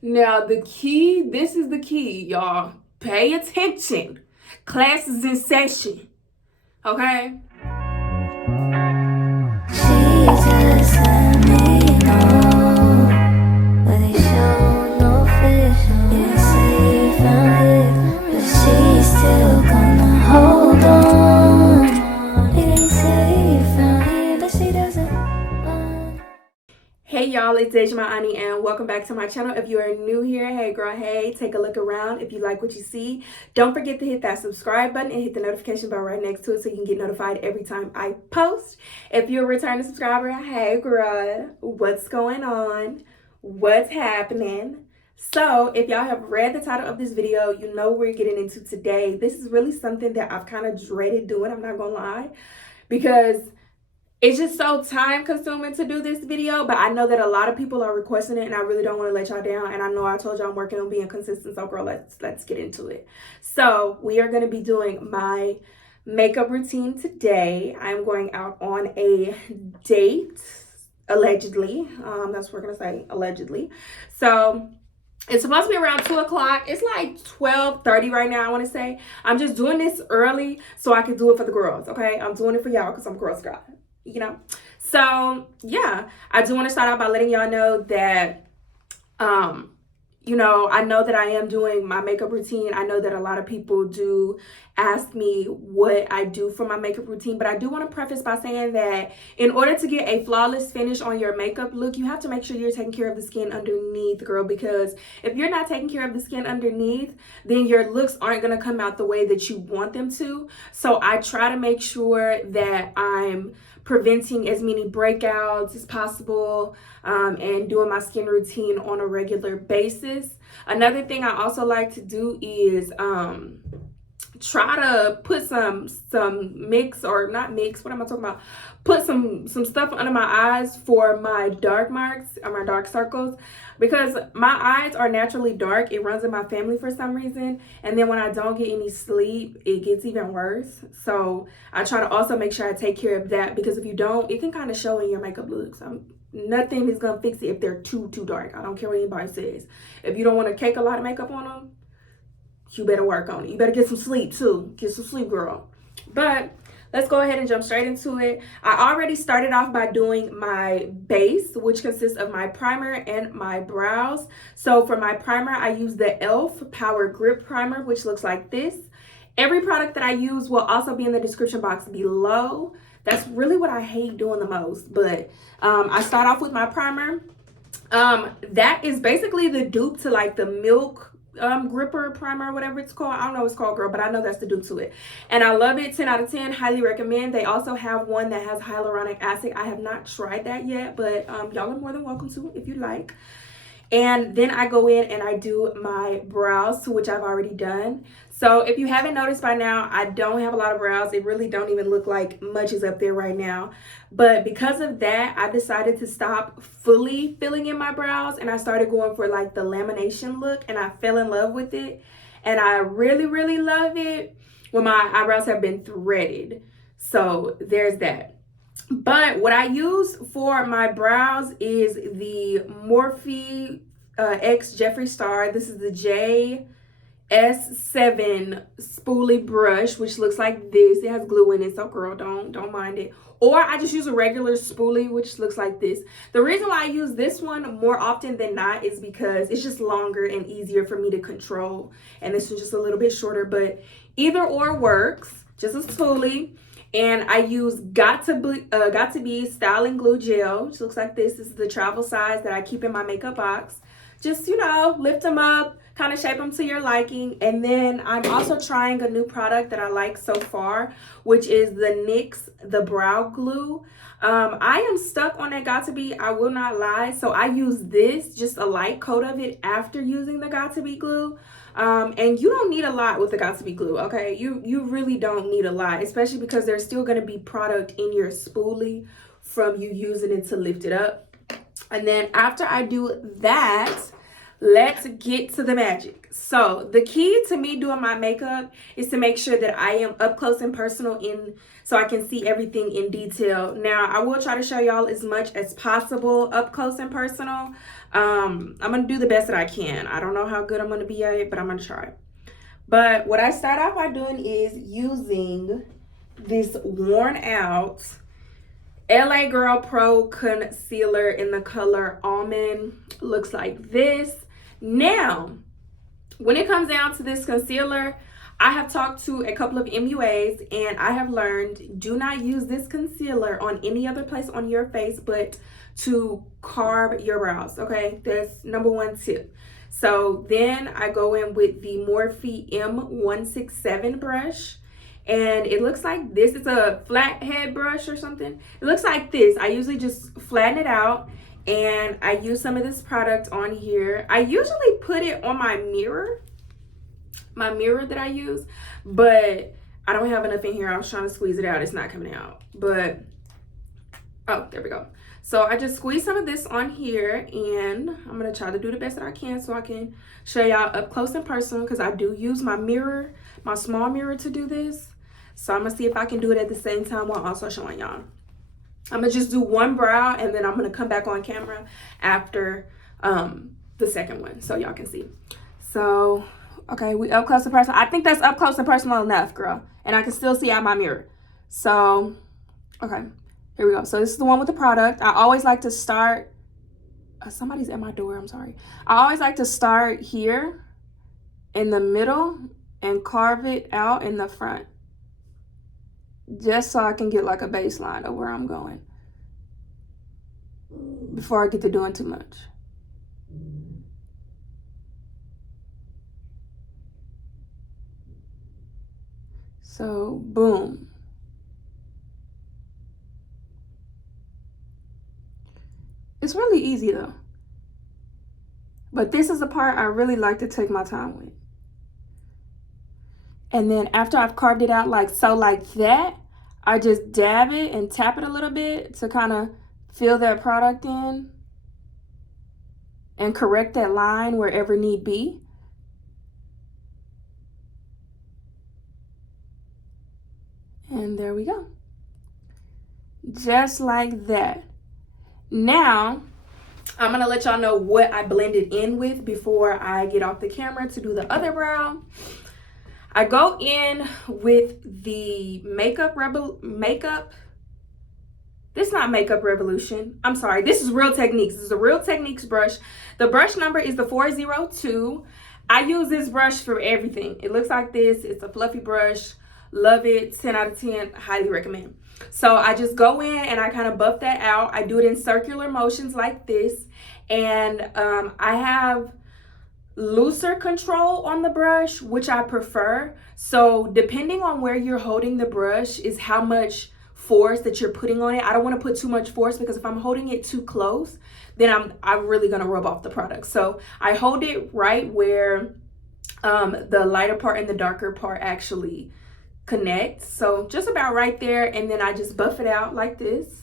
Now, this is the key, y'all. Pay attention. Class is in session. Okay? Jesus, let me know. But they show no fish. Didn't say you found it, but she's still gonna hold on. Didn't say you found it, but she doesn't want. Hey y'all, it's Dajiah, my auntie, and welcome back to my channel. If you are new here, hey girl, hey, take a look around. If you like what you see, don't forget to hit that subscribe button and hit the notification bell right next to it so you can get notified every time I post. If you're a returning subscriber, hey girl, what's going on? What's happening? So if y'all have read the title of this video, you know what we're getting into today. This is really something that I've kind of dreaded doing, I'm not gonna lie, because it's just so time consuming to do this video, but I know that a lot of people are requesting it and I really don't want to let y'all down. And I know I told y'all I'm working on being consistent, so girl, let's get into it. So we are going to be doing my makeup routine today. I'm going out on a date, allegedly. That's what we're going to say, allegedly. So it's supposed to be around 2 o'clock. It's like 12:30 right now, I want to say. I'm just doing this early so I can do it for the girls, okay? I'm doing it for y'all because I'm a Girl Scout, you know? So, yeah. I do want to start out by letting y'all know that, I know that I am doing my makeup routine. I know that a lot of people do ask me what I do for my makeup routine, but I do want to preface by saying that in order to get a flawless finish on your makeup look, you have to make sure you're taking care of the skin underneath, girl, because if you're not taking care of the skin underneath, then your looks aren't going to come out the way that you want them to. So I try to make sure that I'm preventing as many breakouts as possible, and doing my skin routine on a regular basis. Another thing I also like to do is try to put some mix, or not mix, what am I talking about, put some stuff under my eyes for my dark marks or my dark circles, because my eyes are naturally dark. It runs in my family for some reason, and then when I don't get any sleep, it gets even worse. So I try to also make sure I take care of that, because if you don't, it can kind of show in your makeup looks. Nothing is gonna fix it if they're too dark. I don't care what anybody says. If you don't want to cake a lot of makeup on them, you better work on it. You better get some sleep too. Get some sleep, girl. But let's go ahead and jump straight into it. I already started off by doing my base, which consists of my primer and my brows. So for my primer, I use the e.l.f. Power Grip Primer, which looks like this. Every product that I use will also be in the description box below. That's really what I hate doing the most. But I start off with my primer. That is basically the dupe to like the Milk gripper primer, whatever it's called. I don't know what it's called, girl, but I know that's the dupe to it, and I love it. 10 out of 10, highly recommend. They also have one that has hyaluronic acid. I have not tried that yet, but y'all are more than welcome to if you like. And then I go in and I do my brows, to which I've already done. So if you haven't noticed by now, I don't have a lot of brows. It really don't even look like much is up there right now. But because of that, I decided to stop fully filling in my brows, and I started going for like the lamination look, and I fell in love with it. And I really, really love it when my eyebrows have been threaded. So there's that. But what I use for my brows is the Morphe X Jeffree Star. This is the JS7 spoolie brush, which looks like this. It has glue in it, so girl, don't mind it. Or I just use a regular spoolie, which looks like this. The reason why I use this one more often than not is because it's just longer and easier for me to control. And this is just a little bit shorter, but either or works. Just a spoolie. And I use Got to Be Styling Glue Gel, which looks like this. This is the travel size that I keep in my makeup box. Just, lift them up, kind of shape them to your liking. And then I'm also trying a new product that I like so far, which is the NYX The Brow Glue. I am stuck on that Got to Be, I will not lie. So I use this, just a light coat of it after using the Got to Be glue. And you don't need a lot with the Got to Be glue, okay? You really don't need a lot, especially because there's still going to be product in your spoolie from you using it to lift it up. And then after I do that, let's get to the magic. So the key to me doing my makeup is to make sure that I am up close and personal so I can see everything in detail. Now, I will try to show y'all as much as possible up close and personal. I'm gonna do the best that I can. I don't know how good I'm gonna be at it, but I'm gonna try. But what I start out by doing is using this worn out LA Girl Pro concealer in the color Almond. Looks like this. Now, when it comes down to this concealer, I have talked to a couple of MUAs and I have learned, do not use this concealer on any other place on your face but to carve your brows, okay? That's number one tip. So then I go in with the Morphe M167 brush, and it looks like this. It's a flat head brush or something. It looks like this. I usually just flatten it out and I use some of this product on here. I usually put it on my mirror that I use, but I don't have enough in here. I was trying to squeeze it out. It's not coming out, but oh, there we go. So I just squeeze some of this on here, and I'm gonna try to do the best that I can so I can show y'all up close and personal, because I do use my mirror, my small mirror, to do this. So I'm gonna see if I can do it at the same time while also showing y'all. I'm gonna just do one brow and then I'm gonna come back on camera after the second one so y'all can see. So, okay, we up close and personal. I think that's up close and personal enough, girl. And I can still see out my mirror. So, okay, here we go. So this is the one with the product. I always like to start, somebody's at my door, I'm sorry. I always like to start here in the middle and carve it out in the front, just so I can get like a baseline of where I'm going before I get to doing too much. So, boom. It's really easy though. But this is the part I really like to take my time with. And then after I've carved it out like so, like that, I just dab it and tap it a little bit to kind of fill that product in and correct that line wherever need be. And there we go. Just like that. Now, I'm gonna let y'all know what I blended in with before I get off the camera to do the other brow. I go in with the this is not Makeup Revolution. I'm sorry, this is Real Techniques. This is a Real Techniques brush. The brush number is the 402. I use this brush for everything. It looks like this. It's a fluffy brush. Love it. 10 out of 10. Highly recommend. So I just go in and I kind of buff that out. I do it in circular motions like this. And I have looser control on the brush, which I prefer. So depending on where you're holding the brush is how much force that you're putting on it. I don't want to put too much force, because if I'm holding it too close, then I'm really gonna rub off the product. So I hold it right where the lighter part and the darker part actually connect. So just about right there, and then I just buff it out like this.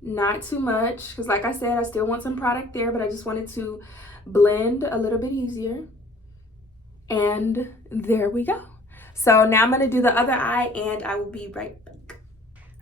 Not too much, because like I said, I still want some product there, but I just wanted to blend a little bit easier. And there we go. So now I'm going to do the other eye and I will be right back.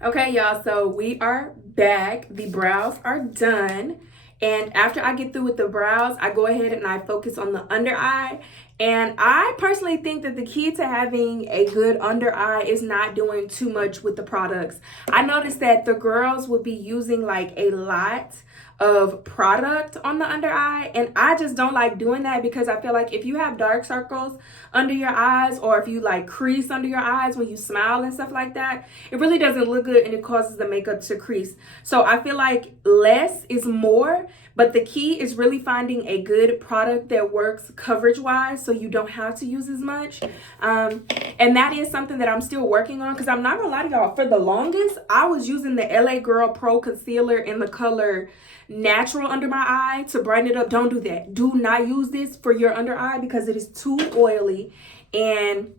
Okay, y'all, so we are back. The brows are done. And after I get through with the brows, I go ahead and I focus on the under eye. And I personally think that the key to having a good under eye is not doing too much with the products. I noticed that the girls will be using like a lot of product on the under eye, and I just don't like doing that, because I feel like if you have dark circles under your eyes, or if you like crease under your eyes when you smile and stuff like that, it really doesn't look good and it causes the makeup to crease. So I feel like less is more, but the key is really finding a good product that works coverage wise so you don't have to use as much. And that is something that I'm still working on, because I'm not gonna lie to y'all, for the longest I was using the LA Girl Pro concealer in the color Natural under my eye to brighten it up. Don't do that. Do not use this for your under eye, because it is too oily and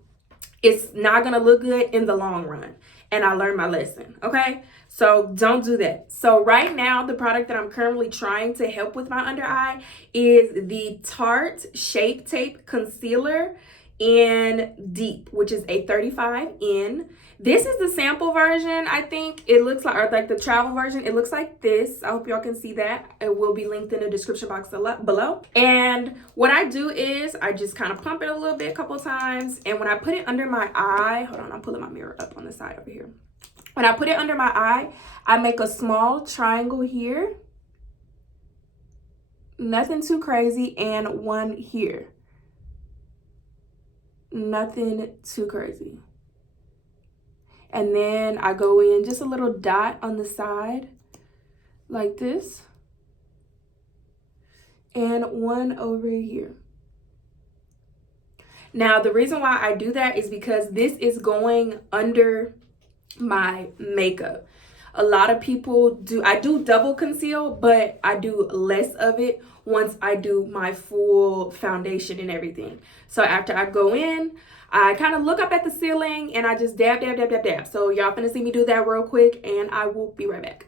it's not gonna look good in the long run. And I learned my lesson, okay? So don't do that. So right now, the product that I'm currently trying to help with my under eye is the Tarte Shape Tape Concealer in Deep, which is a 35 in. This is the sample version, I think. It looks like, or like the travel version, it looks like this. I hope y'all can see that. It will be linked in the description box below. And what I do is I just kind of pump it a little bit, a couple times. And when I put it under my eye, hold on, I'm pulling my mirror up on the side over here. When I put it under my eye, I make a small triangle here. Nothing too crazy. And one here. Nothing too crazy. And then I go in just a little dot on the side like this. And one over here. Now, the reason why I do that is because this is going under my makeup. A lot of people I do double conceal, but I do less of it once I do my full foundation and everything. So after I go in, I kind of look up at the ceiling and I just dab, dab, dab, dab, dab. So y'all finna see me do that real quick and I will be right back.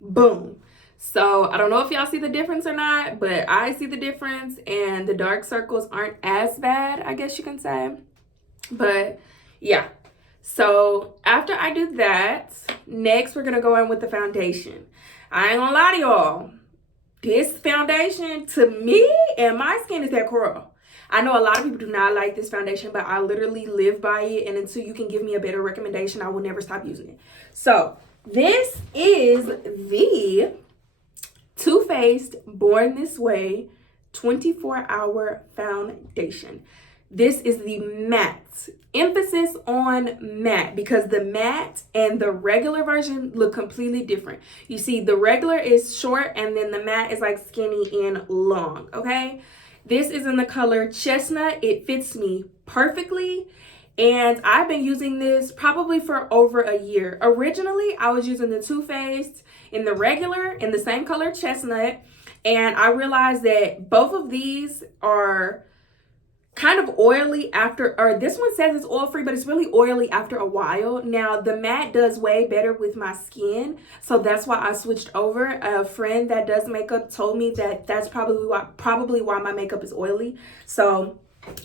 Boom. So I don't know if y'all see the difference or not, but I see the difference and the dark circles aren't as bad, I guess you can say. But yeah. So after I do that, next we're gonna go in with the foundation. I ain't gonna lie to y'all. This foundation, to me and my skin, is that coral. I know a lot of people do not like this foundation, but I literally live by it. And until you can give me a better recommendation, I will never stop using it. So this is the Too Faced Born This Way 24-hour foundation. This is the matte. Emphasis on matte, because the matte and the regular version look completely different. You see, the regular is short and then the matte is like skinny and long, okay? This is in the color Chestnut. It fits me perfectly. And I've been using this probably for over a year. Originally, I was using the Too Faced in the regular, in the same color Chestnut. And I realized that both of these are kind of oily after, or this one says it's oil free, but it's really oily after a while. Now the matte does way better with my skin, so that's why I switched over. A friend that does makeup told me that that's probably why my makeup is oily. So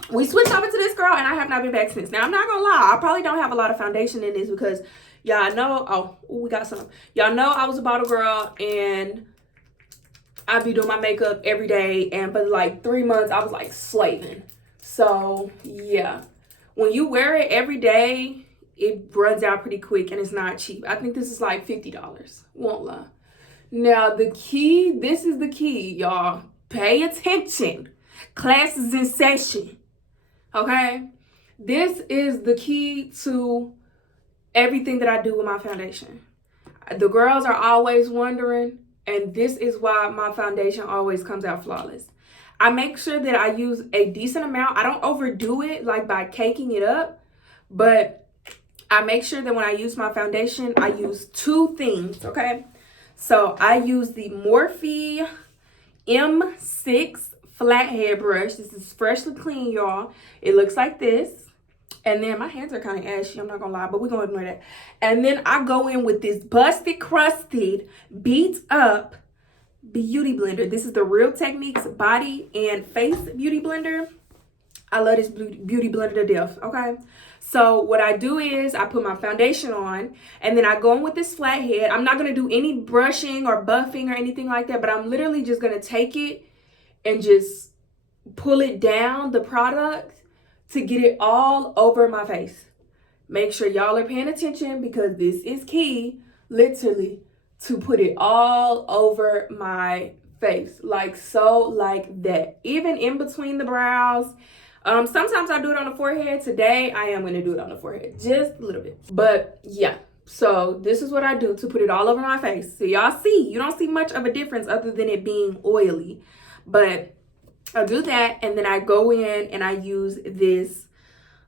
we switched over to this girl and I have not been back since. Now I'm not gonna lie, I probably don't have a lot of foundation in this because y'all know, we got some. Y'all know I was a bottle girl and I'd be doing my makeup every day, and for like 3 months I was like slaving. So yeah, when you wear it every day, it runs out pretty quick and it's not cheap. I think this is like $50, won't lie. Now this is the key, y'all. Pay attention. Class is in session, okay? This is the key to everything that I do with my foundation. The girls are always wondering, and this is why my foundation always comes out flawless. I make sure that I use a decent amount. I don't overdo it like by caking it up, but I make sure that when I use my foundation, I use 2 things, okay? So I use the Morphe M6 flathead brush. This is freshly clean, y'all. It looks like this. And then my hands are kind of ashy, I'm not gonna lie, but we're gonna ignore that. And then I go in with this busted, crusted, beat up beauty blender. This is the Real Techniques body and face beauty blender. I love this beauty blender to death, okay? So what I do is I put my foundation on and then I go in with this flathead. I'm not going to do any brushing or buffing or anything like that, but I'm literally just going to take it and just pull it down, the product, to get it all over my face. Make sure y'all are paying attention because this is key, literally, to put it all over my face, like so, like that. Even in between the brows. Sometimes I do it on the forehead. Today, I am going to do it on the forehead, just a little bit. But yeah, so this is what I do to put it all over my face. So y'all see, you don't see much of a difference other than it being oily. But I do that, and then I go in and I use this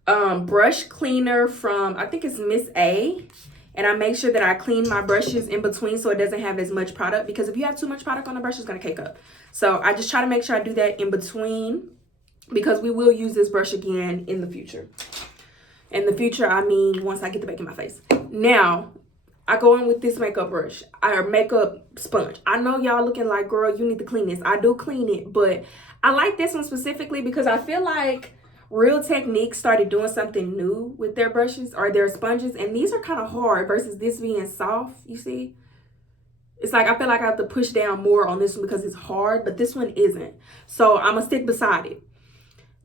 brush cleaner from, I think it's Miss A. And I make sure that I clean my brushes in between so it doesn't have as much product, because if you have too much product on the brush, it's going to cake up. So I just try to make sure I do that in between, because we will use this brush again in the future. In the future, I mean once I get the bake in my face. Now, I go in with this makeup brush or makeup sponge. I know y'all looking like, girl, you need to clean this. I do clean it, but I like this one specifically because I feel like Real Technique started doing something new with their brushes or their sponges, and these are kind of hard versus this being soft, you see? It's like I feel like I have to push down more on this one because it's hard, but this one isn't. So I'm going to stick beside it.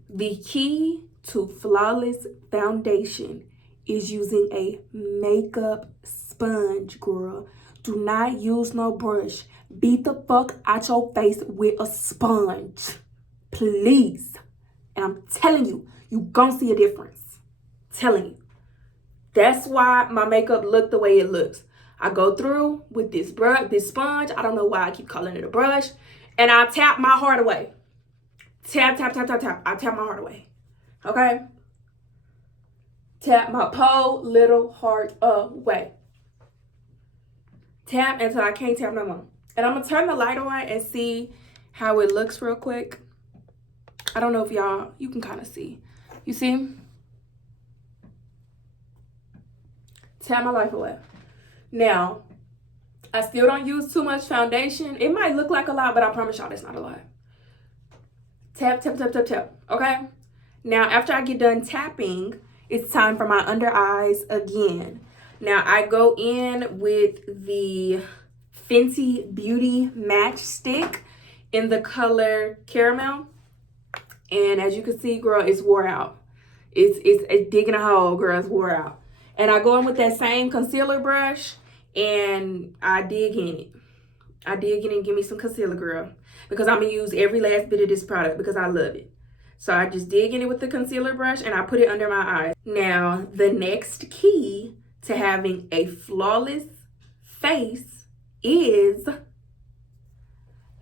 The key to flawless foundation is using a makeup sponge, girl. Do not use no brush. Beat the fuck out your face with a sponge. Please. And I'm telling you, you gonna see a difference. Telling you. That's why my makeup look the way it looks. I go through with this sponge. I don't know why I keep calling it a brush. And I tap my heart away. Tap, tap, tap, tap, tap. I tap my heart away. Okay? Tap my po little heart away. Tap until I can't tap no more. And I'm going to turn the light on and see how it looks real quick. I don't know if you can kind of see. You see? Tap my life away. Now, I still don't use too much foundation. It might look like a lot, but I promise y'all that's not a lot. Tap, tap, tap, tap, tap. Okay? Now, after I get done tapping, it's time for my under eyes again. Now, I go in with the Fenty Beauty Match Stick in the color Caramel. And as you can see, girl, it's wore out. It's digging a hole, girl. It's wore out. And I go in with that same concealer brush and I dig in it. I dig in and give me some concealer, girl. Because I'm going to use every last bit of this product because I love it. So I just dig in it with the concealer brush and I put it under my eyes. Now, the next key to having a flawless face is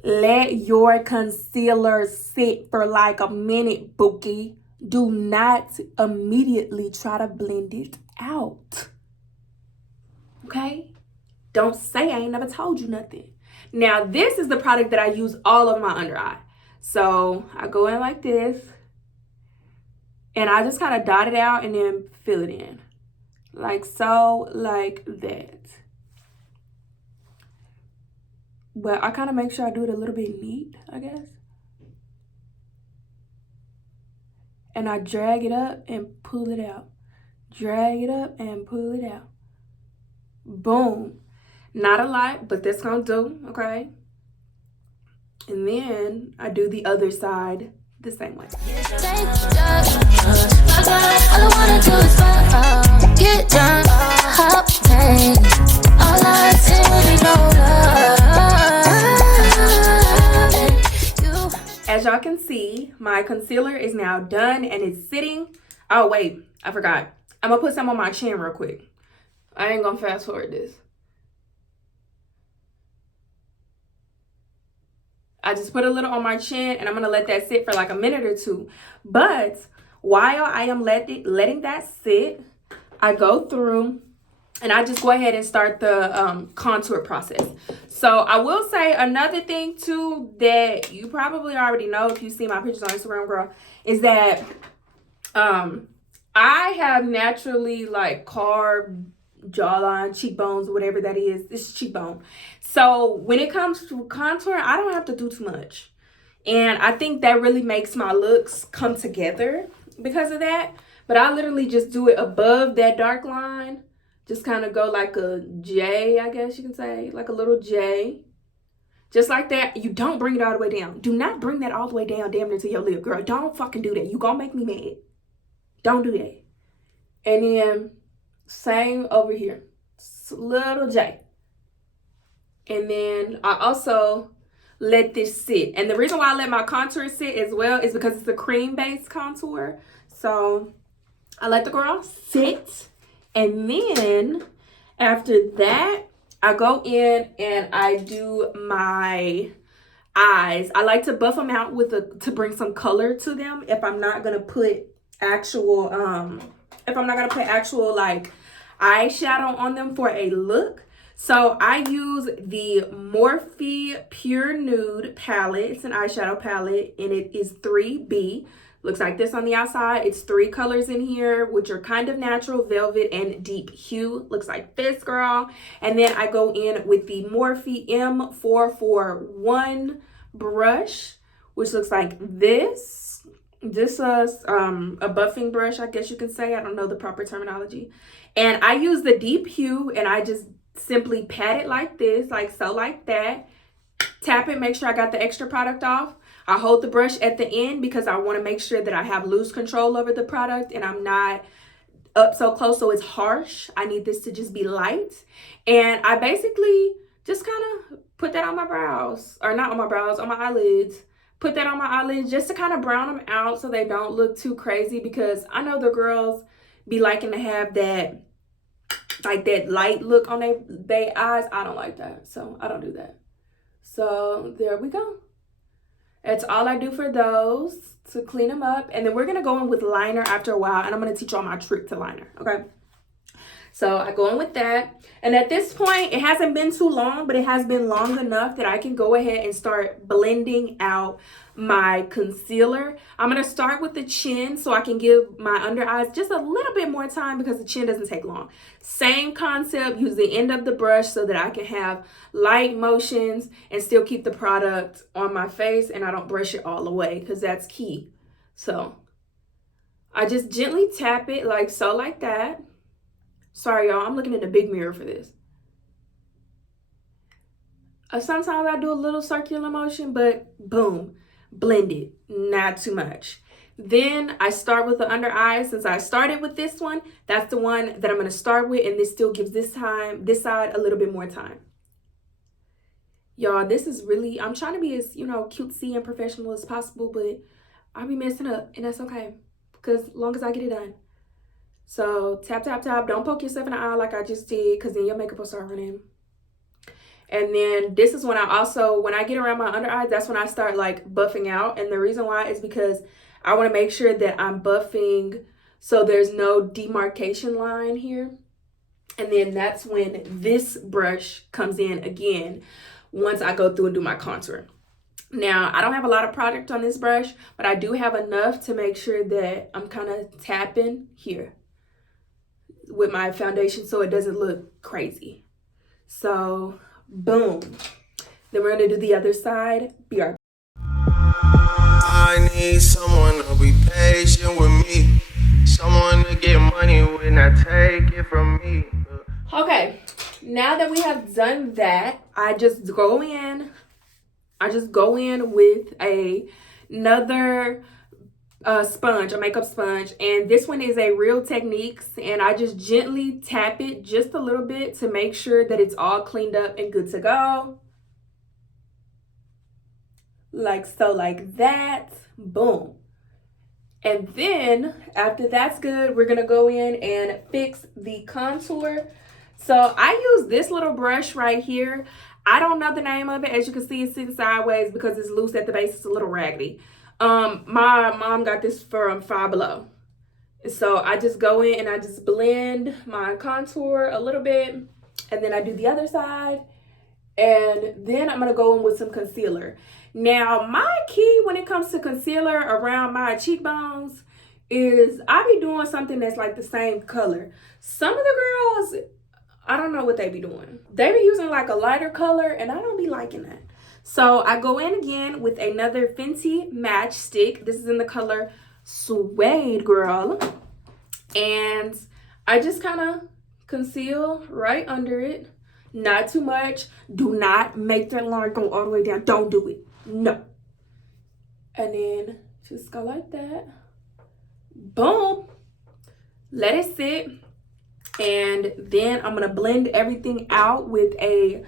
let your concealer sit for like a minute, bookie. Do not immediately try to blend it out. Okay? Don't say I ain't never told you nothing. Now, this is the product that I use all over my under eye. So I go in like this. And I just kind of dot it out and then fill it in. Like so, like that. But I kind of make sure I do it a little bit neat, I guess. And I drag it up and pull it out. Drag it up and pull it out. Boom. Not a lot, but that's gonna do, okay? And then I do the other side the same way. As y'all can see, my concealer is now done and it's sitting. Oh wait, I forgot. I'm gonna put some on my chin real quick. I ain't gonna fast forward this. I just put a little on my chin and I'm gonna let that sit for like a minute or two. But while I am letting that sit, I go through and I just go ahead and start the contour process. So I will say another thing too that you probably already know if you see my pictures on Instagram, girl, is that I have naturally like carved jawline, cheekbones, whatever that is. It's cheekbone. So when it comes to contour, I don't have to do too much. And I think that really makes my looks come together because of that. But I literally just do it above that dark line. Just kind of go like a J, I guess you can say. Like a little J. Just like that. You don't bring it all the way down. Do not bring that all the way down damn near to your lip, girl. Don't fucking do that. You gonna make me mad. Don't do that. And then same over here. Little J. And then I also let this sit. And the reason why I let my contour sit as well is because it's a cream-based contour. So I let the girl sit. And then after that, I go in and I do my eyes. I like to buff them out to bring some color to them if I'm not gonna put actual like eyeshadow on them for a look. So I use the Morphe Pure Nude palette. It's an eyeshadow palette and it is 3B. Looks like this on the outside. It's 3 colors in here, which are kind of natural, velvet, and deep hue. Looks like this, girl. And then I go in with the Morphe M441 brush, which looks like this. This is a buffing brush, I guess you can say. I don't know the proper terminology. And I use the deep hue, and I just simply pat it like this, like so, like that. Tap it, make sure I got the extra product off. I hold the brush at the end because I want to make sure that I have loose control over the product and I'm not up so close so it's harsh. I need this to just be light. And I basically just kind of put that on my brows, or not on my brows, on my eyelids. Put that on my eyelids just to kind of brown them out so they don't look too crazy, because I know the girls be liking to have that, like that light look on their eyes. I don't like that, so I don't do that. So there we go. That's all I do for those, to clean them up. And then we're going to go in with liner after a while. And I'm going to teach y'all my trick to liner. Okay. So I go in with that. And at this point, it hasn't been too long, but it has been long enough that I can go ahead and start blending out my concealer. I'm going to start with the chin so I can give my under eyes just a little bit more time, because the chin doesn't take long. Same concept, use the end of the brush so that I can have light motions and still keep the product on my face and I don't brush it all away, because that's key. So I just gently tap it like so, like that. Sorry, y'all, I'm looking in the big mirror for this. Sometimes I do a little circular motion, but boom, blend it, not too much. Then I start with the under eye. Since I started with this one, that's the one that I'm going to start with, and this still gives this side a little bit more time. Y'all, this is really, I'm trying to be as, you know, cutesy and professional as possible, but I'll be messing up, and that's okay, because as long as I get it done. So tap, tap, tap. Don't poke yourself in the eye like I just did, because then your makeup will start running. And then this is when when I get around my under eye, that's when I start like buffing out. And the reason why is because I want to make sure that I'm buffing so there's no demarcation line here. And then that's when this brush comes in again once I go through and do my contour. Now, I don't have a lot of product on this brush, but I do have enough to make sure that I'm kind of tapping here with my foundation so it doesn't look crazy. So boom. Then we're gonna do the other side. BR. I need someone to be patient with me, someone to get money when I take it from me. Okay, now that we have done that, I just go in with another sponge, a makeup sponge, and this one is a Real Techniques, and I just gently tap it just a little bit to make sure that it's all cleaned up and good to go. Like so, like that. Boom. And then after that's good, we're gonna go in and fix the contour. So I use this little brush right here. I don't know the name of it. As you can see, it's sitting sideways because it's loose at the base. It's a little raggedy. My mom got this from Five Below. So I just go in and I just blend my contour a little bit, and then I do the other side, and then I'm gonna go in with some concealer. Now, my key when it comes to concealer around my cheekbones is I be doing something that's like the same color. Some of the girls, I don't know what they be doing. They be using like a lighter color, and I don't be liking that. So I go in again with another Fenty matchstick. This is in the color Suede, girl. And I just kind of conceal right under it. Not too much. Do not make that line go all the way down. Don't do it. No. And then just go like that. Boom. Let it sit. And then I'm going to blend everything out with a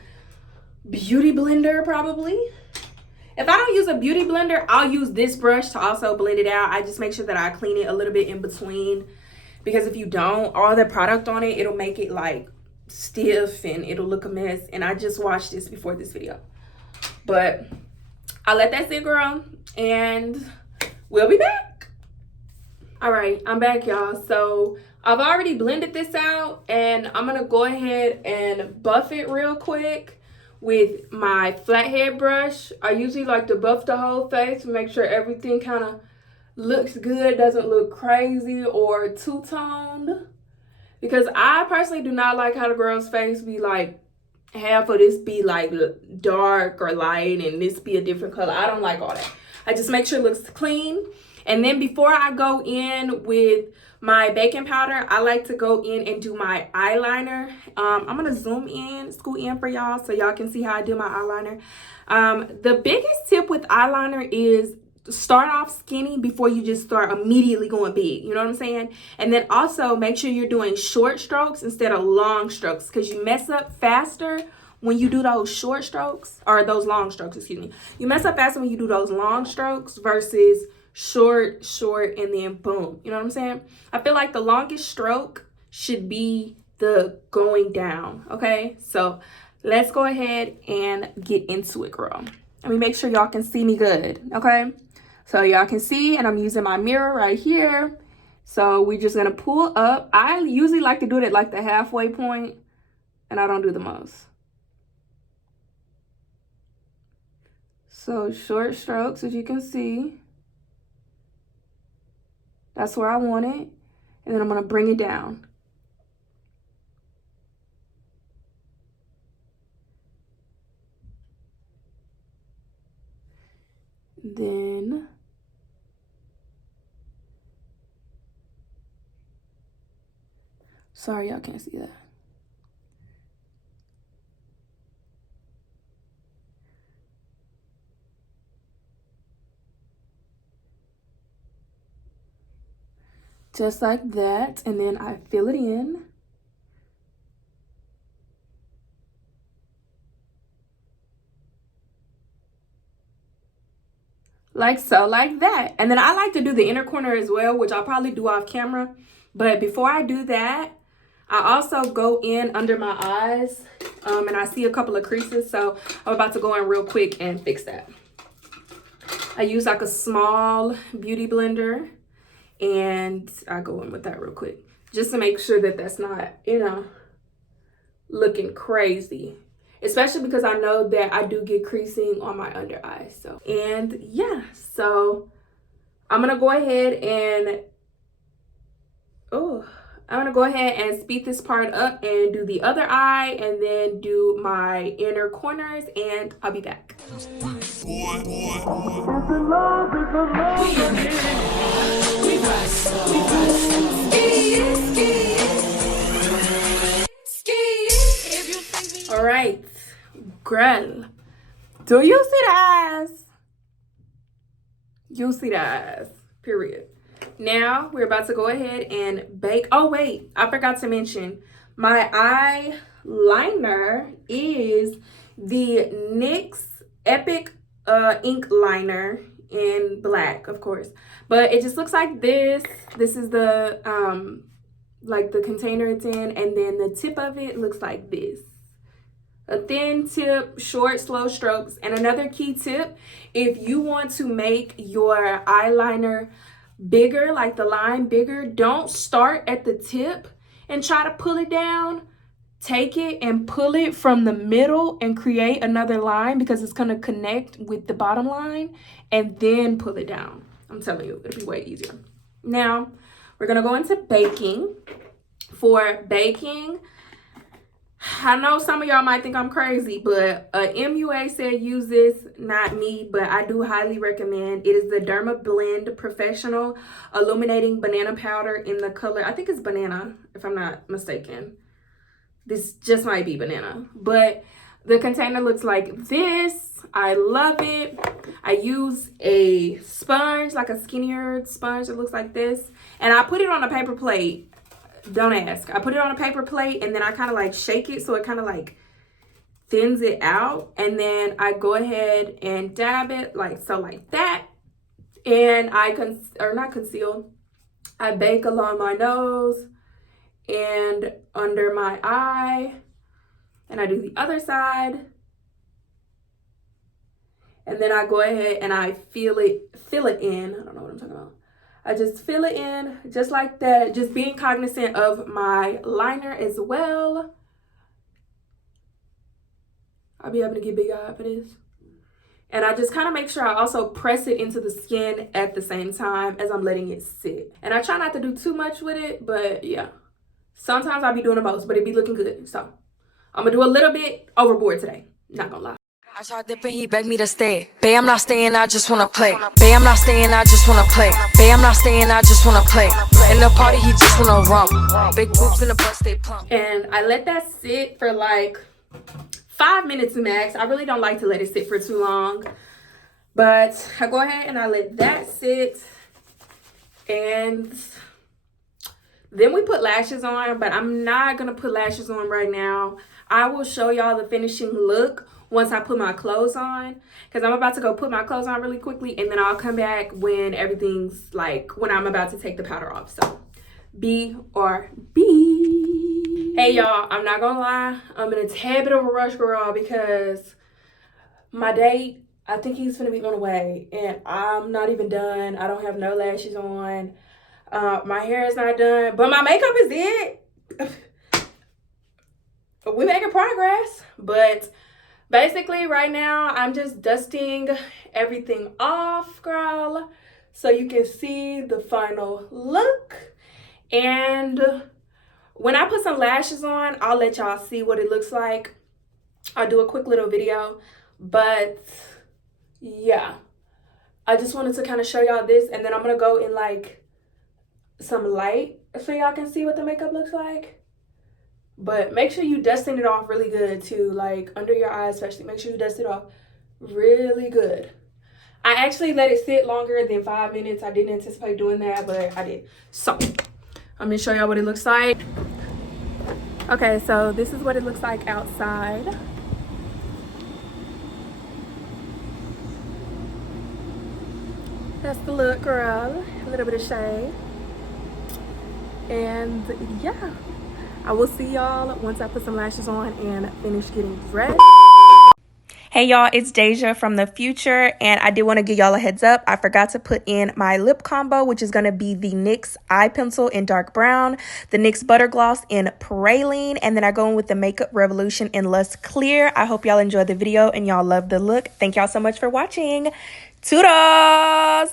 beauty blender, probably. If I don't use a beauty blender, I'll use this brush to also blend it out. I just make sure that I clean it a little bit in between, because if you don't, all the product on it, it'll make it like stiff and it'll look a mess. And I just washed this before this video, but I'll let that sit, girl, and we'll be back. All right, I'm back, y'all. So I've already blended this out, and I'm gonna go ahead and buff it real quick with my flathead brush. I usually like to buff the whole face to make sure everything kind of looks good, doesn't look crazy or two-toned. Because I personally do not like how the girl's face be like, half of this be like dark or light and this be a different color. I don't like all that. I just make sure it looks clean. And then before I go in with my baking powder, I like to go in and do my eyeliner. I'm gonna scoot in for y'all so y'all can see how I do my eyeliner. The biggest tip with eyeliner is start off skinny before you just start immediately going big. You know what I'm saying? And then also make sure you're doing short strokes instead of long strokes, because you mess up faster when you do those short strokes, or those long strokes, excuse me. You mess up faster when you do those long strokes versus short, and then boom. You know what I'm saying? I feel like the longest stroke should be the going down, okay? So let's go ahead and get into it, girl. Let me make sure y'all can see me good, okay? So y'all can see, and I'm using my mirror right here. So we're just gonna pull up. I usually like to do it at like the halfway point, and I don't do the most. So short strokes, as you can see. That's where I want it. And then I'm gonna bring it down. Then sorry, y'all can't see that. Just like that, and then I fill it in. Like so, like that. And then I like to do the inner corner as well, which I'll probably do off camera. But before I do that, I also go in under my eyes, and I see a couple of creases, so I'm about to go in real quick and fix that. I use like a small beauty blender, and I go in with that real quick just to make sure that that's not, you know, looking crazy, especially because I know that I do get creasing on my under eyes. So, and yeah, so I'm gonna go ahead and speed this part up and do the other eye, and then do my inner corners, and I'll be back. All right, girl, do you see the eyes? You see the eyes, period. Now we're about to go ahead and bake. Oh wait, I forgot to mention, my eyeliner is the NYX Epic ink liner in black, of course, but it just looks like this. This is the like the container it's in, and then the tip of it looks like this. A thin tip, short, slow strokes. And another key tip, if you want to make your eyeliner bigger, like the line bigger, don't start at the tip and try to pull it down. Take it and pull it from the middle and create another line, because it's going to connect with the bottom line, and then pull it down. I'm telling you, it'll be way easier. Now, we're going to go into baking. For baking, I know some of y'all might think I'm crazy, but MUA said use this, not me, but I do highly recommend. It is the Derma Blend Professional Illuminating Banana Powder in the color, I think it's banana, if I'm not mistaken. This just might be banana, but the container looks like this. I love it. I use a sponge, like a skinnier sponge that looks like this, and I put it on a paper plate. Don't ask. I put it on a paper plate, and then I kind of like shake it so it kind of like thins it out, and then I go ahead and dab it like so, like that. And I I bake along my nose and under my eye, and I do the other side, and then I go ahead and I fill it in. I don't know what I'm talking about. I just fill it in just like that, just being cognizant of my liner as well. I'll be able to get big-eyed for this. And I just kind of make sure I also press it into the skin at the same time as I'm letting it sit. And I try not to do too much with it, but yeah. Sometimes I'll be doing the most, but it be looking good. So I'm gonna do a little bit overboard today. Not gonna lie. I tried dipping, he begged me to stay. Bae, I'm not staying, I just wanna play. Bae, I'm not staying, I just wanna play. Bae, I'm not staying, I just wanna play. In the party, he just wanna rump. Big boobs in the butt, stay plump. And I let that sit for like 5 minutes max. I really don't like to let it sit for too long. But I go ahead and I let that sit. And then we put lashes on, but I'm not gonna put lashes on right now. I will show y'all the finishing look once I put my clothes on, because I'm about to go put my clothes on really quickly, and then I'll come back when everything's like, when I'm about to take the powder off. So BRB. Hey y'all, I'm not gonna lie, I'm in a tad bit of a rush, girl, because my date, I think he's gonna be on the way, and I'm not even done. I don't have no lashes on. My hair is not done, but my makeup is it. We're making progress, but basically right now I'm just dusting everything off, girl, so you can see the final look. And when I put some lashes on, I'll let y'all see what it looks like. I'll do a quick little video, but yeah, I just wanted to kind of show y'all this, and then I'm gonna go in like some light so y'all can see what the makeup looks like. But make sure you dusting it off really good too, like under your eyes especially. Make sure you dust it off really good. I actually let it sit longer than 5 minutes. I didn't anticipate doing that, but I did. So I'm gonna show y'all what it looks like. Okay, so this is what it looks like outside. That's the look, girl. A little bit of shade. And yeah, I will see y'all once I put some lashes on and finish getting dressed. Hey y'all, it's Dajiah from the future, and I did want to give y'all a heads up. I forgot to put in my lip combo, which is going to be the NYX eye pencil in dark brown, the NYX butter gloss in praline, and then I go in with the Makeup Revolution in Lust Clear. I hope y'all enjoyed the video and y'all love the look. Thank y'all so much for watching. Toodles!